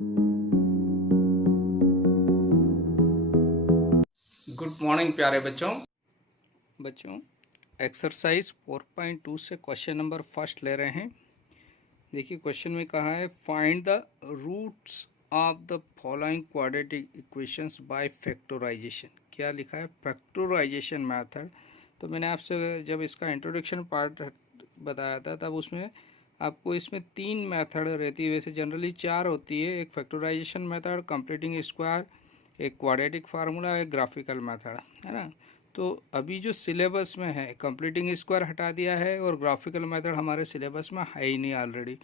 Good morning प्यारे बच्चों exercise 4.2 से क्वेश्चन नंबर फर्स्ट ले रहे हैं। देखिए क्वेश्चन में कहा है find the roots of the following quadratic equations by factorization. क्या लिखा है? Factorization method. तो मैंने आपसे जब इसका इंट्रोडक्शन पार्ट बताया था तब उसमें आपको इसमें 3 मेथड रहती है, वैसे जनरली 4 होती है। एक फैक्टराइजेशन मेथड, कंप्लीटिंग स्क्वायर, एक क्वाड्रेटिक फार्मूला, एक ग्राफिकल मेथड, है ना। तो अभी जो सिलेबस में है कंप्लीटिंग स्क्वायर हटा दिया है और ग्राफिकल मेथड हमारे सिलेबस में है ही नहीं ऑलरेडी।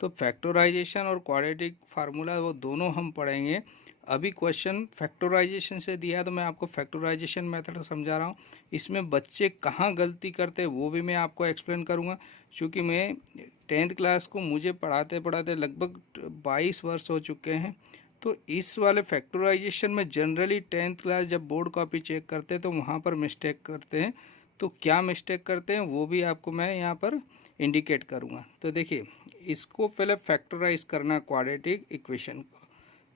तो फैक्टराइजेशन और क्वाड्रेटिक फार्मूला वो दोनों हम पढ़ेंगे। अभी क्वेश्चन फैक्टराइजेशन से दिया है तो मैं आपको फैक्टराइजेशन मेथड समझा रहा हूँ। इसमें बच्चे कहाँ गलती करते हैं वो भी मैं आपको एक्सप्लेन करूँगा, क्योंकि मैं 10th क्लास को मुझे पढ़ाते पढ़ाते लगभग 22 वर्ष हो चुके हैं। तो इस वाले फैक्टराइजेशन में जनरली 10th क्लास जब बोर्ड कॉपी चेक करते हैं तो वहाँ पर मिस्टेक करते हैं। तो क्या मिस्टेक करते हैं वो भी आपको मैं यहाँ पर इंडिकेट करूँगा। तो देखिए इसको पहले फैक्टराइज करना क्वाड्रेटिक इक्वेशन को।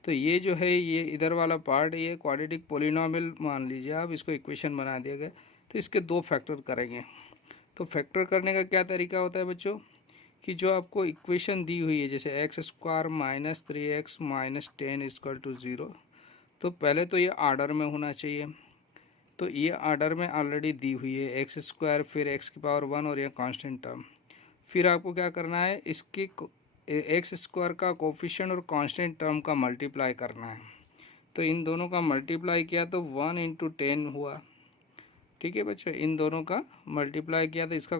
तो ये जो है ये इधर वाला पार्ट ये क्वाड्रेटिक पोलिनोमियल मान लीजिए आप, इसको इक्वेशन बना दिया गया। तो इसके 2 फैक्टर करेंगे। तो फैक्टर करने का क्या तरीका होता है बच्चों कि जो आपको इक्वेशन दी हुई है जैसे x square minus 3x minus 10 equal to 0, तो पहले तो ये आर्डर में होना चाहिए। तो ये आर्डर में ऑलरेडी दी हुई है एक्स स्क्वायर फिर एक्स की पावर 1 और ये कांस्टेंट टर्म। फिर आपको क्या करना है, इसके एक्स स्क्वायर का कोफिशिएंट और कांस्टेंट टर्म का मल्टीप्लाई करना है। तो इन दोनों का मल्टीप्लाई किया तो 1 इंटू 10 हुआ। ठीक है बच्चों, इन दोनों का मल्टीप्लाई किया तो इसका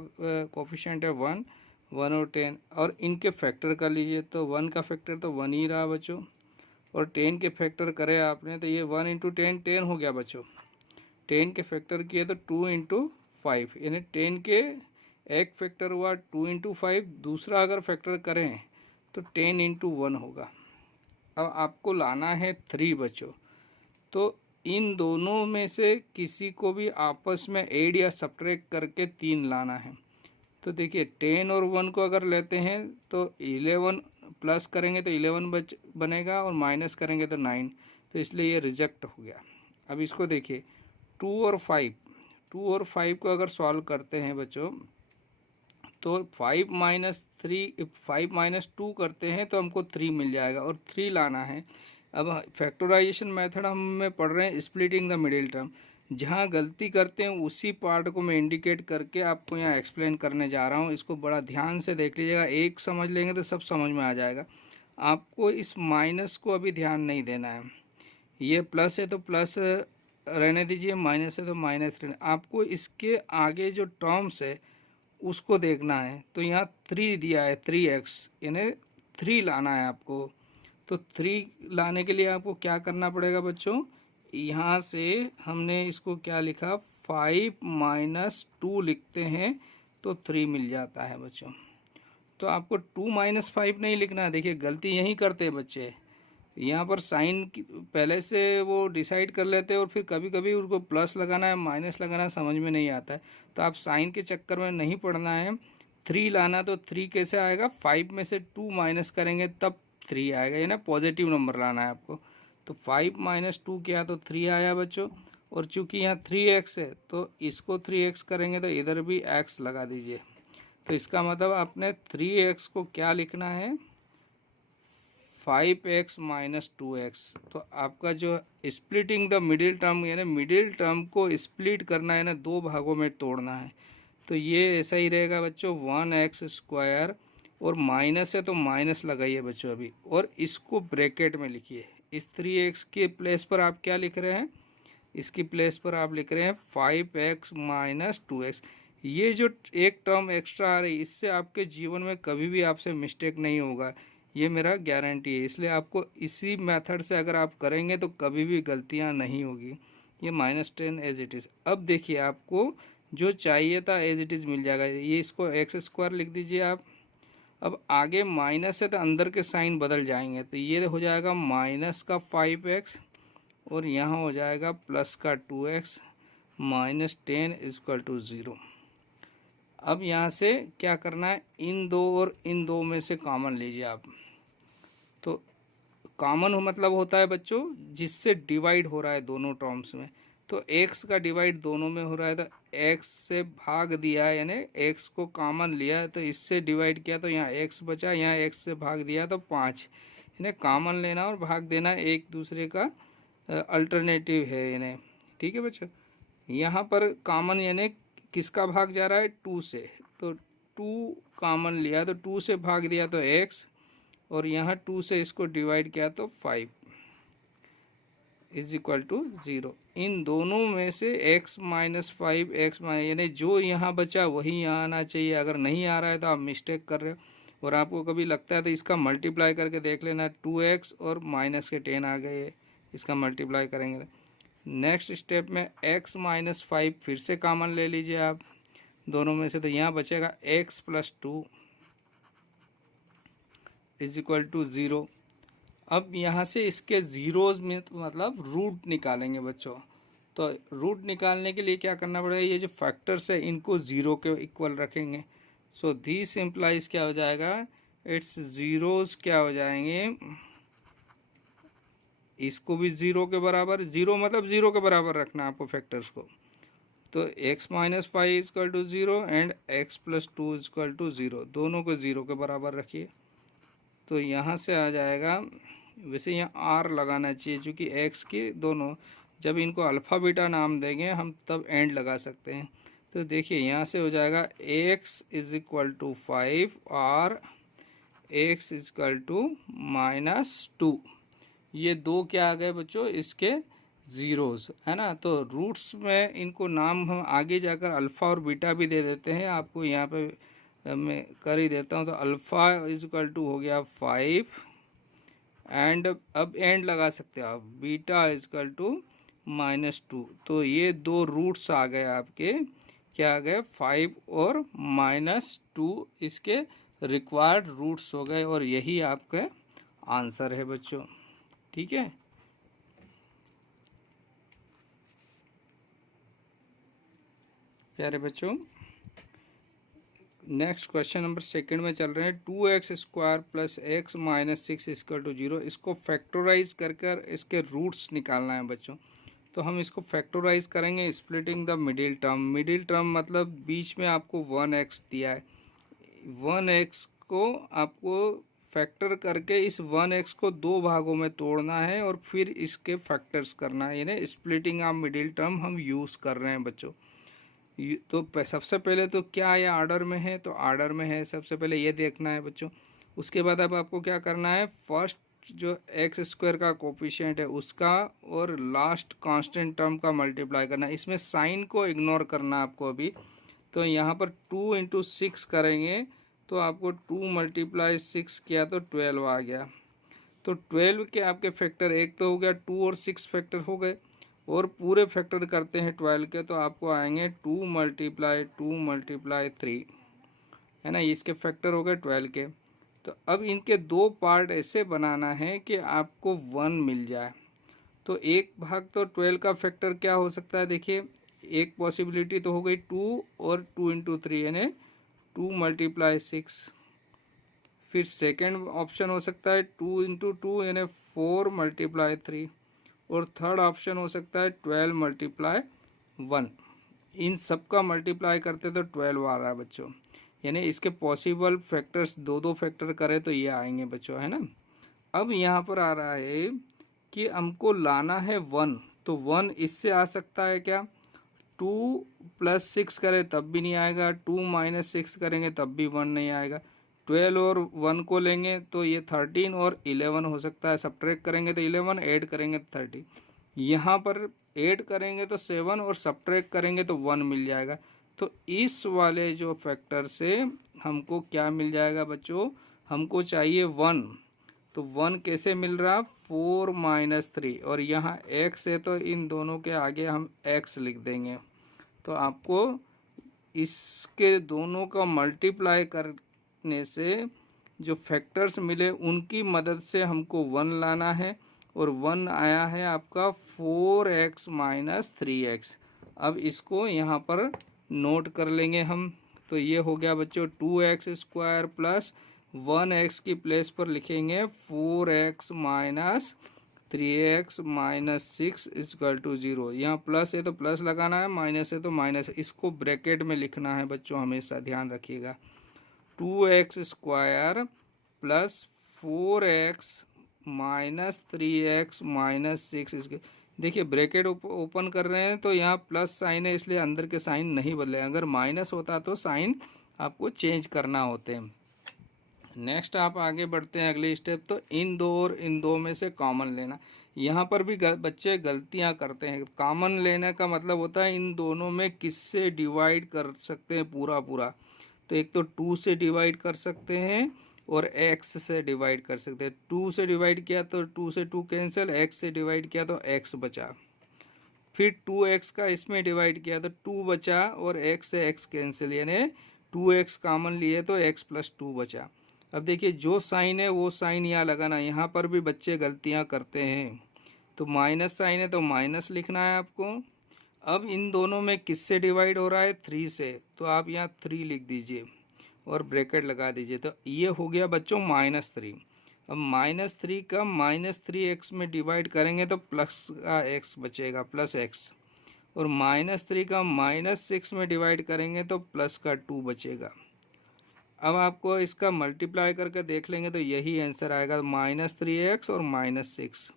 कोफिशिएंट है 1 1 और 10, और इनके फैक्टर कर लीजिए तो 1 का फैक्टर तो 1 ही रहा बच्चों, और 10 के फैक्टर करे आपने तो ये 1 इंटू 10 10 हो गया बच्चों। 10 के फैक्टर किए तो 2 इंटू 5, यानी 10 के एक फैक्टर हुआ 2 इंटू 5, दूसरा अगर फैक्टर करें तो 10 इंटू 1 होगा। अब आपको लाना है 3 बच्चों। तो इन दोनों में से किसी को भी आपस में ऐड या सब्ट्रैक्ट करके 3 लाना है। तो देखिए 10 और 1 को अगर लेते हैं तो 11 प्लस करेंगे तो 11 बनेगा और माइनस करेंगे तो 9, तो इसलिए ये रिजेक्ट हो गया। अब इसको देखिए 2 और 5 को अगर सॉल्व करते हैं बच्चों तो 5 माइनस 2 करते हैं तो हमको 3 मिल जाएगा और 3 लाना है। अब फैक्टराइजेशन मेथड हम में पढ़ रहे हैं स्प्लिटिंग द मिडिल टर्म। जहाँ गलती करते हैं उसी पार्ट को मैं इंडिकेट करके आपको यहाँ एक्सप्लेन करने जा रहा हूँ। इसको बड़ा ध्यान से देख लीजिएगा, एक समझ लेंगे तो सब समझ में आ जाएगा। आपको इस माइनस को अभी ध्यान नहीं देना है। ये प्लस है तो प्लस रहने दीजिए, माइनस है तो माइनस रहने। आपको इसके आगे जो टर्म्स है उसको देखना है। तो यहाँ 3 दिया है 3x, यानी 3 लाना है आपको। तो 3 लाने के लिए आपको क्या करना पड़ेगा बच्चों, यहाँ से हमने इसको क्या लिखा 5 माइनस 2 लिखते हैं तो 3 मिल जाता है बच्चों। तो आपको 2 माइनस 5 नहीं लिखना है। देखिए गलती यहीं करते हैं बच्चे, यहाँ पर साइन पहले से वो डिसाइड कर लेते हैं और फिर कभी कभी उनको प्लस लगाना है माइनस लगाना है समझ में नहीं आता है। तो आप साइन के चक्कर में नहीं पढ़ना है। 3 लाना तो 3 कैसे आएगा, 5 में से 2 माइनस करेंगे तब 3 आएगा, ये ना पॉजिटिव नंबर लाना है आपको। तो 5 माइनस 2 किया तो 3 आया बच्चों। और चूंकि यहाँ 3x है तो इसको 3x करेंगे तो इधर भी x लगा दीजिए। तो इसका मतलब आपने 3x को क्या लिखना है 5x माइनस 2x। तो आपका जो स्प्लिटिंग द मिडिल टर्म, यानी मिडिल टर्म को स्प्लिट करना है ना, 2 भागों में तोड़ना है। तो ये ऐसा ही रहेगा बच्चों 1x स्क्वायर, और माइनस है तो माइनस लगाइए बच्चों अभी, और इसको ब्रैकेट में लिखिए। इस 3x के प्लेस पर आप क्या लिख रहे हैं, इसकी प्लेस पर आप लिख रहे हैं 5x माइनस 2x। ये जो एक टर्म एक्स्ट्रा आ रही है इससे आपके जीवन में कभी भी आपसे मिस्टेक नहीं होगा, ये मेरा गारंटी है। इसलिए आपको इसी मेथड से अगर आप करेंगे तो कभी भी गलतियां नहीं होगी। ये -10 एज इट इज़। अब देखिए आपको जो चाहिए था एज इट इज़ मिल जाएगा। ये इसको एक्स स्क्वायर लिख दीजिए आप। अब आगे माइनस है तो अंदर के साइन बदल जाएंगे, तो ये हो जाएगा माइनस का 5x और यहाँ हो जाएगा प्लस का 2x माइनस 10 इक्वल टू 0। अब यहाँ से क्या करना है, इन दो और इन दो में से कॉमन लीजिए आप। तो कॉमन मतलब होता है बच्चों जिससे डिवाइड हो रहा है दोनों टर्म्स में। तो x का डिवाइड दोनों में हो रहा है तो x से भाग दिया, यानी x को कॉमन लिया तो इससे डिवाइड किया तो यहाँ x बचा, यहाँ x से भाग दिया तो 5। यानी कॉमन लेना और भाग देना एक दूसरे का अल्टरनेटिव है यानी, ठीक है बच्चों। यहाँ पर कॉमन यानी किसका भाग जा रहा है 2 से, तो 2 कॉमन लिया तो 2 से भाग दिया तो x, और यहाँ 2 से इसको डिवाइड किया तो 5 इज इक्वल टू 0। इन दोनों में से x माइनस 5 x माइनस, यानी जो यहाँ बचा वही यहाँ आना चाहिए। अगर नहीं आ रहा है तो आप मिस्टेक कर रहे हो, और आपको कभी लगता है तो इसका मल्टीप्लाई करके देख लेना। 2x और माइनस के 10 आ गए, इसका मल्टीप्लाई करेंगे। नेक्स्ट स्टेप में x माइनस 5 फिर से कॉमन ले लीजिए आप दोनों में से, तो यहाँ बचेगा x plus 2 is equal to 0। अब यहाँ से इसके ज़ीरोज़ में मतलब रूट निकालेंगे बच्चों। तो रूट निकालने के लिए क्या करना पड़ेगा, ये जो फैक्टर्स है इनको ज़ीरो के इक्वल रखेंगे। सो दिस इम्प्लाइज क्या हो जाएगा, इट्स ज़ीरोज़ क्या हो जाएंगे, इसको भी ज़ीरो के बराबर, ज़ीरो मतलब ज़ीरो के बराबर रखना आपको फैक्टर्स को। तो x minus 5 is equal to 0 and x plus 2 is equal to 0, दोनों को ज़ीरो के बराबर रखिए। तो यहाँ से आ जाएगा, वैसे यहाँ r लगाना चाहिए क्योंकि x के दोनों, जब इनको अल्फ़ा बीटा नाम देंगे हम तब एंड लगा सकते हैं। तो देखिए यहाँ से हो जाएगा x इज इक्वल टू 5 और x इजकल टू -2। ये दो क्या आ गए बच्चों, इसके ज़ीरोज़ है ना। तो रूट्स में इनको नाम हम आगे जाकर अल्फ़ा और बीटा भी दे देते हैं, आपको यहाँ पे मैं कर ही देता हूँ। तो अल्फ़ा इज इक्वल टू हो गया 5 एंड अब एंड लगा सकते हो आप, बीटा इज इक्वल टू -2। तो ये दो रूट्स आ गए आपके, क्या आ गए 5 और -2, इसके रिक्वायर्ड रूट्स हो गए, और यही आपका आंसर है बच्चों, ठीक है। प्यारे बच्चों, नेक्स्ट क्वेश्चन नंबर सेकंड में चल रहे हैं। 2x square plus x minus 6 equal to 0, इसको फैक्टराइज कर कर इसके रूट्स निकालना है बच्चों। तो हम इसको फैक्टराइज करेंगे splitting the middle term. Middle term मतलब बीच में आपको 1x दिया है, 1x को आपको फैक्टर करके इस 1x को दो भागों में तोड़ना है और फिर इसके फैक्टर्स करना है, यानी स्प्लिटिंग ऑफ मिडिल टर्म हम यूज़ कर रहे हैं बच्चों। तो सबसे पहले तो क्या ये ऑर्डर में है, तो ऑर्डर में है, सबसे पहले ये देखना है बच्चों। उसके बाद अब आपको क्या करना है, फर्स्ट जो एक्स स्क्वायर का कोफिशिएंट है उसका और लास्ट कांस्टेंट टर्म का मल्टीप्लाई करना है। इसमें साइन को इग्नोर करना है आपको अभी। तो यहाँ पर 2 इंटू 6 करेंगे तो आपको 2 मल्टीप्लाई 6 किया तो 12 आ गया। तो 12 के आपके फैक्टर एक तो हो गया, 2 और 6 फैक्टर हो गए, और पूरे फैक्टर करते हैं 12 के तो आपको आएंगे 2 मल्टीप्लाई 3, है ना। इसके फैक्टर हो गए 12 के। तो अब इनके दो पार्ट ऐसे बनाना है कि आपको 1 मिल जाए। तो एक भाग तो 12 का फैक्टर क्या हो सकता है, देखिए एक पॉसिबिलिटी तो हो गई 2 और 2 इंटू 3 यानी 2 मल्टीप्लाई 6। फिर सेकेंड ऑप्शन हो सकता है 2 इंटू 2 यानी 4 मल्टीप्लाई 3, और थर्ड ऑप्शन हो सकता है 12 मल्टीप्लाई 1। इन सब का मल्टीप्लाई करते तो 12 आ रहा है बच्चों, यानी इसके पॉसिबल फैक्टर्स दो दो फैक्टर करें तो ये आएंगे बच्चों, है ना। अब यहाँ पर आ रहा है कि हमको लाना है 1, तो 1 इससे आ सकता है क्या, 2 प्लस 6 करें तब भी नहीं आएगा, 2 माइनस 6 करेंगे तब भी 1 नहीं आएगा। 12 और 1 को लेंगे तो ये 13 और 11 हो सकता है, सब्ट्रैक्ट करेंगे तो 11, ऐड करेंगे तो 30। यहाँ पर ऐड करेंगे तो 7 और सब्ट्रैक्ट करेंगे तो 1 मिल जाएगा। तो इस वाले जो फैक्टर से हमको क्या मिल जाएगा बच्चों, हमको चाहिए 1। तो 1 कैसे मिल रहा, 4 माइनस 3, और यहाँ x है तो इन दोनों के आगे हम x लिख देंगे। तो आपको इसके दोनों का मल्टीप्लाई करने से जो फैक्टर्स मिले उनकी मदद से हमको 1 लाना है, और 1 आया है आपका 4x माइनस 3x। अब इसको यहाँ पर नोट कर लेंगे हम। तो ये हो गया बच्चों 2x स्क्वायर प्लस 1x की प्लेस पर लिखेंगे 4x minus 3x minus 6 is equal to 0। यहाँ प्लस है तो प्लस लगाना है, माइनस है तो माइनस, इसको ब्रैकेट में लिखना है बच्चों, हमेशा ध्यान रखिएगा। 2x square plus 4x minus 3x minus 6, इसके देखिए ब्रैकेट ओपन कर रहे हैं तो यहाँ प्लस साइन है, इसलिए अंदर के साइन नहीं बदले। अगर माइनस होता तो साइन आपको चेंज करना होते हैं। नेक्स्ट आप आगे बढ़ते हैं अगले स्टेप, तो इन दो और इन दो में से कॉमन लेना। यहाँ पर भी बच्चे गलतियाँ करते हैं। कॉमन लेने का मतलब होता है इन दोनों में किससे डिवाइड कर सकते हैं पूरा पूरा। तो एक तो 2 से डिवाइड कर सकते हैं और x से डिवाइड कर सकते हैं। 2 से डिवाइड किया तो 2 से 2 कैंसिल, x से डिवाइड किया तो x बचा। फिर 2x का इसमें डिवाइड किया तो 2 बचा और x से x कैंसिल, यानी 2x कॉमन लिए तो x प्लस 2 बचा। अब देखिए जो साइन है वो साइन यहाँ लगाना। यहाँ पर भी बच्चे गलतियाँ करते हैं, तो माइनस साइन है तो माइनस लिखना है आपको। अब इन दोनों में किससे डिवाइड हो रहा है, 3 से, तो आप यहाँ 3 लिख दीजिए और ब्रैकेट लगा दीजिए। तो ये हो गया बच्चों -3। अब -3 का -3x में डिवाइड करेंगे तो प्लस का x बचेगा, प्लस x। और -3 का -6 में डिवाइड करेंगे तो प्लस का 2 बचेगा। अब आपको इसका मल्टीप्लाई करके देख लेंगे तो यही आंसर आएगा, -3x और -6।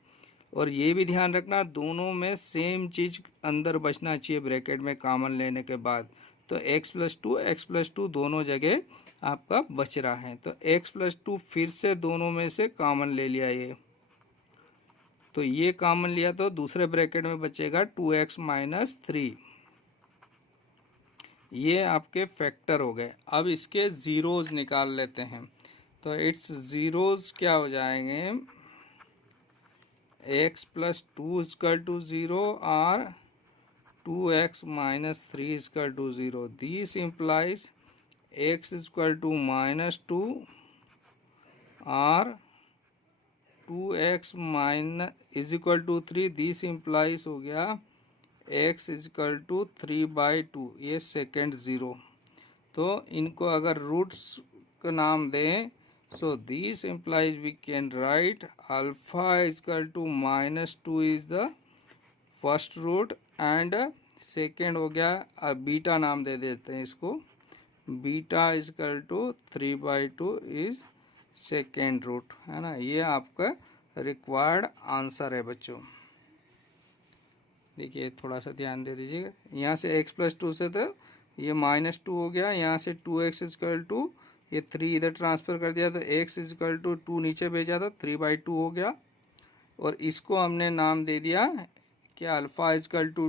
और ये भी ध्यान रखना दोनों में सेम चीज़ अंदर बचना चाहिए ब्रैकेट में कॉमन लेने के बाद। तो x प्लस टू दोनों जगह आपका बच रहा है, तो x प्लस 2 फिर से दोनों में से कॉमन ले लिया ये, तो ये कॉमन लिया तो दूसरे ब्रैकेट में बचेगा 2x माइनस 3। ये आपके फैक्टर हो गए। अब इसके ज़ीरोज़ निकाल लेते हैं, तो इट्स ज़ीरोज़ क्या हो जाएंगे, x प्लस 2 इजकल टू 0 और 2x minus 3 is equal to 0। This implies x is equal to -2 और 2x minus is equal to 3। This implies हो गया x इजकल टू 3/2, ये सेकेंड ज़ीरो। तो इनको अगर रूट्स का नाम दें, so this implies we can write alpha is equal to -2 is the first root and second हो गया, बीटा नाम दे देते हैं इसको, beta is equal to 3/2 is second root, है ना। ये आपका रिक्वायर्ड आंसर है बच्चों। देखिए थोड़ा सा ध्यान दे दीजिएगा, यहाँ से x प्लस 2 से तो ये -2 हो गया, यहाँ से 2x इजकल टू ये 3 इधर ट्रांसफ़र कर दिया तो x इजकल टू 2 नीचे भेजा तो 3/2 हो गया। और इसको हमने नाम दे दिया क्या, अल्फ़ा इजकल टू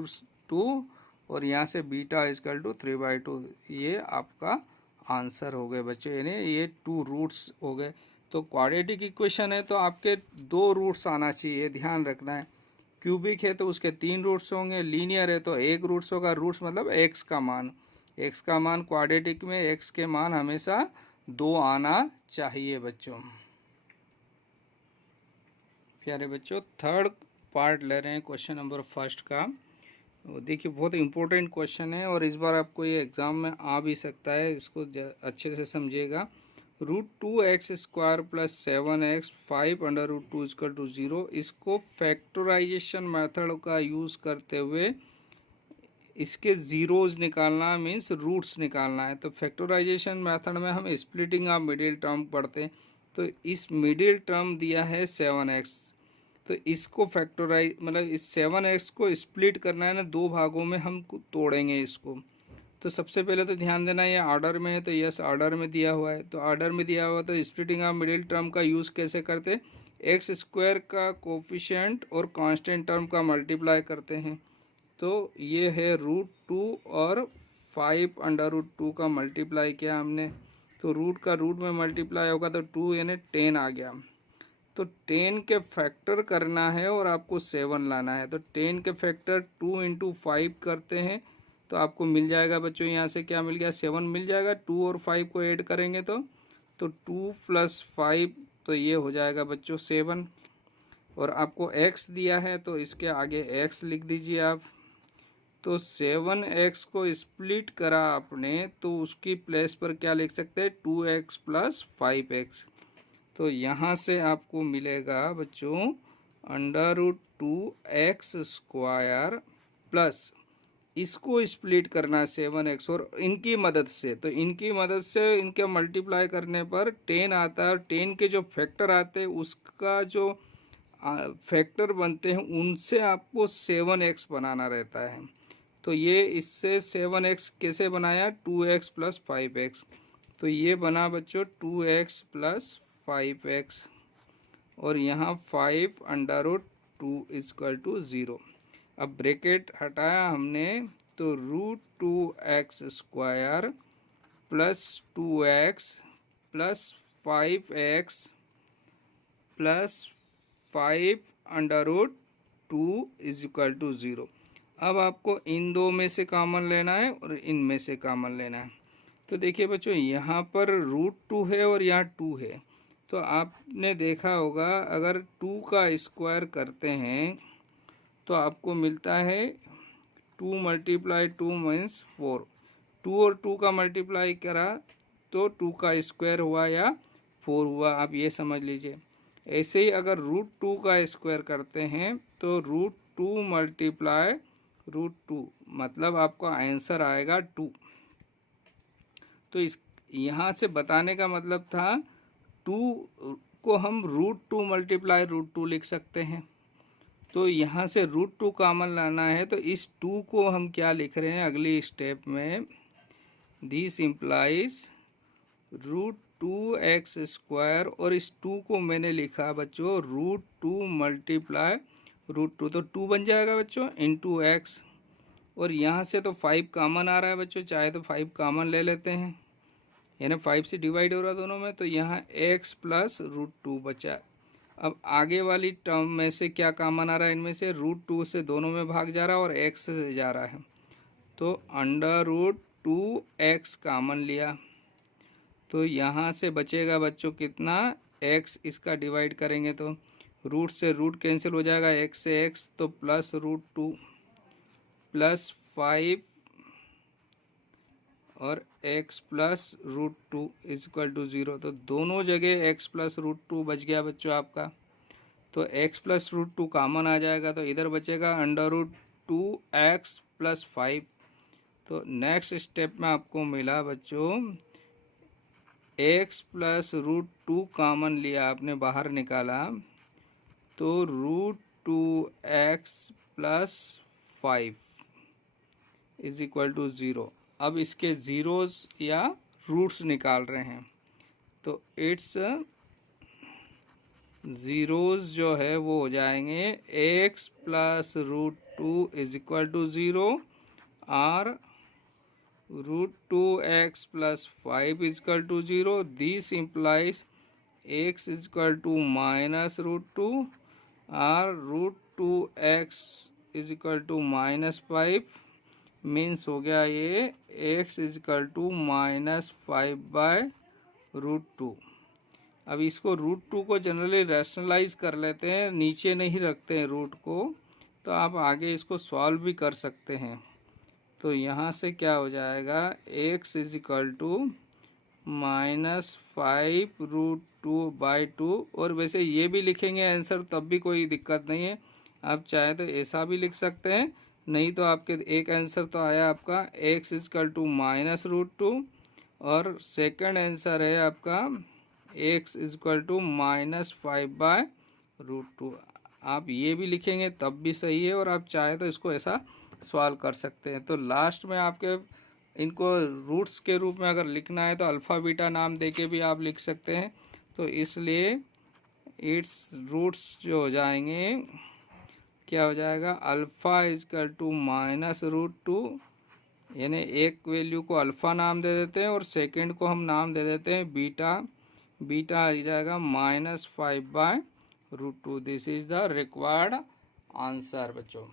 2 और यहाँ से बीटा इजकल टू 3/2। ये आपका आंसर हो गए बच्चों, यानी ये 2 रूट्स हो गए। तो क्वाड्रेटिक इक्वेशन है तो आपके 2 रूट्स आना चाहिए, ध्यान रखना है। क्यूबिक है तो उसके 3 रूट्स होंगे, लीनियर है तो 1 रूट्स होगा। रूट्स मतलब x का मान, x का मान क्वाड्रेटिक में x के मान हमेशा 2 आना चाहिए बच्चों। प्यारे बच्चों थर्ड पार्ट ले रहे हैं क्वेश्चन नंबर फर्स्ट का। देखिए बहुत इंपॉर्टेंट क्वेश्चन है और इस बार आपको ये एग्ज़ाम में आ भी सकता है, इसको अच्छे से समझिएगा। √2x² plus 7x 5√2 is equal to 0, इसको फैक्टराइजेशन मेथड का यूज़ करते हुए इसके ज़ीरोज़ निकालना, मीन्स रूट्स निकालना है। तो फैक्टराइजेशन मेथड में हम स्प्लिटिंग ऑफ मिडिल टर्म पढ़ते हैं। तो इस मिडिल टर्म दिया है 7x, तो इसको फैक्टराइज मतलब इस 7x को स्प्लिट करना है ना, 2 भागों में हम तोड़ेंगे इसको। तो सबसे पहले तो ध्यान देना ये ऑर्डर में है, तो यस ऑर्डर में दिया हुआ है, तो ऑर्डर में दिया हुआ तो स्प्लिटिंग ऑफ मिडिल टर्म का यूज़ कैसे करते हैं, x² का कोफिशिएंट और कांस्टेंट टर्म का मल्टीप्लाई करते हैं। तो ये है √2 और 5√2 का मल्टीप्लाई किया हमने, तो रूट का रूट में मल्टीप्लाई होगा तो 2 यानी 10 आ गया। तो 10 के फैक्टर करना है और आपको 7 लाना है, तो 10 के फैक्टर 2 × 5 करते हैं तो आपको मिल जाएगा बच्चों, यहाँ से क्या मिल गया, 7 मिल जाएगा। 2 और 5 को ऐड करेंगे तो 2 + 5, तो ये हो जाएगा बच्चों 7। और आपको x दिया है तो इसके आगे x लिख दीजिए आप। तो 7x को स्प्लिट करा आपने तो उसकी प्लेस पर क्या लिख सकते हैं 2x प्लस 5x। तो यहाँ से आपको मिलेगा बच्चों √2x² प्लस इसको स्प्लिट करना है 7x और इनकी मदद से, तो इनकी मदद से इनके मल्टीप्लाई करने पर 10 आता है और 10 के जो फैक्टर आते हैं उसका जो फैक्टर बनते हैं उनसे आपको 7x बनाना रहता है। तो ये इससे 7x कैसे बनाया 2x प्लस 5x। तो ये बना बच्चों 2x प्लस 5x और यहाँ 5√2 = 0। अब ब्रैकेट हटाया हमने तो √2x² plus 2x plus 5x plus 5√2 = 0। अब आपको इन दो में से कॉमन लेना है और इनमें से कॉमन लेना है। तो देखिए बच्चों यहाँ पर √2 है और यहाँ 2 है। तो आपने देखा होगा अगर 2 का स्क्वायर करते हैं तो आपको मिलता है 2 × 2 मीन्स 4। 2 और 2 का मल्टीप्लाई करा तो 2 का स्क्वायर हुआ या 4 हुआ, आप ये समझ लीजिए। ऐसे ही अगर √2 का स्क्वायर करते हैं तो √2 × √2 मतलब आपका आंसर आएगा 2। तो इस यहाँ से बताने का मतलब था 2 को हम √2 × √2 लिख सकते हैं। तो यहाँ से √2 कॉमन लाना है तो इस 2 को हम क्या लिख रहे हैं अगली स्टेप में, दिस इम्प्लाइज √2x² और इस 2 को मैंने लिखा बच्चों √2 × √2 तो 2 बन जाएगा बच्चों इंटू x और यहाँ से तो 5 कॉमन आ रहा है बच्चों, चाहे तो 5 कॉमन ले लेते हैं, यानी 5 से डिवाइड हो रहा है दोनों में, तो यहाँ x प्लस √2 बचा। अब आगे वाली टर्म में से क्या कॉमन आ रहा है, इनमें से √2 से दोनों में भाग जा रहा है और x से जा रहा है तो √2x कॉमन लिया। तो यहाँ से बचेगा बच्चों कितना x, इसका डिवाइड करेंगे तो रूट से रूट कैंसिल हो जाएगा, x से x तो प्लस √2 प्लस 5 और x प्लस √2 = 0। तो दोनों जगह x प्लस √2 बच गया बच्चों आपका। तो x प्लस √2 कॉमन आ जाएगा तो इधर बचेगा √2x प्लस 5। तो नेक्स्ट स्टेप में आपको मिला बच्चों x प्लस √2 कॉमन लिया आपने बाहर निकाला तो √2x प्लस 5 = 0। अब इसके ज़ीरोज़ या रूट्स निकाल रहे हैं तो इट्स ज़ीरोज़ जो है वो हो जाएंगे x प्लस √2 = 0 और √2x plus 5 = 0। This implies x = minus √2 और √2x = -5 मीन्स हो गया ये x = -5/√2। अब इसको √2 को जनरली रैशनलाइज कर लेते हैं, नीचे नहीं रखते हैं रूट को, तो आप आगे इसको सॉल्व भी कर सकते हैं। तो यहाँ से क्या हो जाएगा x = -5√2/2 और वैसे ये भी लिखेंगे आंसर तब भी कोई दिक्कत नहीं है, आप चाहे तो ऐसा भी लिख सकते हैं, नहीं तो आपके एक आंसर तो आया आपका x = -√2 और सेकंड आंसर है आपका x = -5/√2। आप ये भी लिखेंगे तब भी सही है और आप चाहे तो इसको ऐसा सॉल्व कर सकते हैं। तो लास्ट में आपके इनको रूट्स के रूप में अगर लिखना है तो अल्फ़ा बीटा नाम देके भी आप लिख सकते हैं। तो इसलिए इट्स रूट्स जो हो जाएंगे क्या हो जाएगा अल्फ़ा = -√2, यानी एक वैल्यू को अल्फ़ा नाम दे देते हैं और सेकंड को हम नाम दे देते हैं बीटा। बीटा आ जाएगा -5/√2। This is the required answer बच्चों।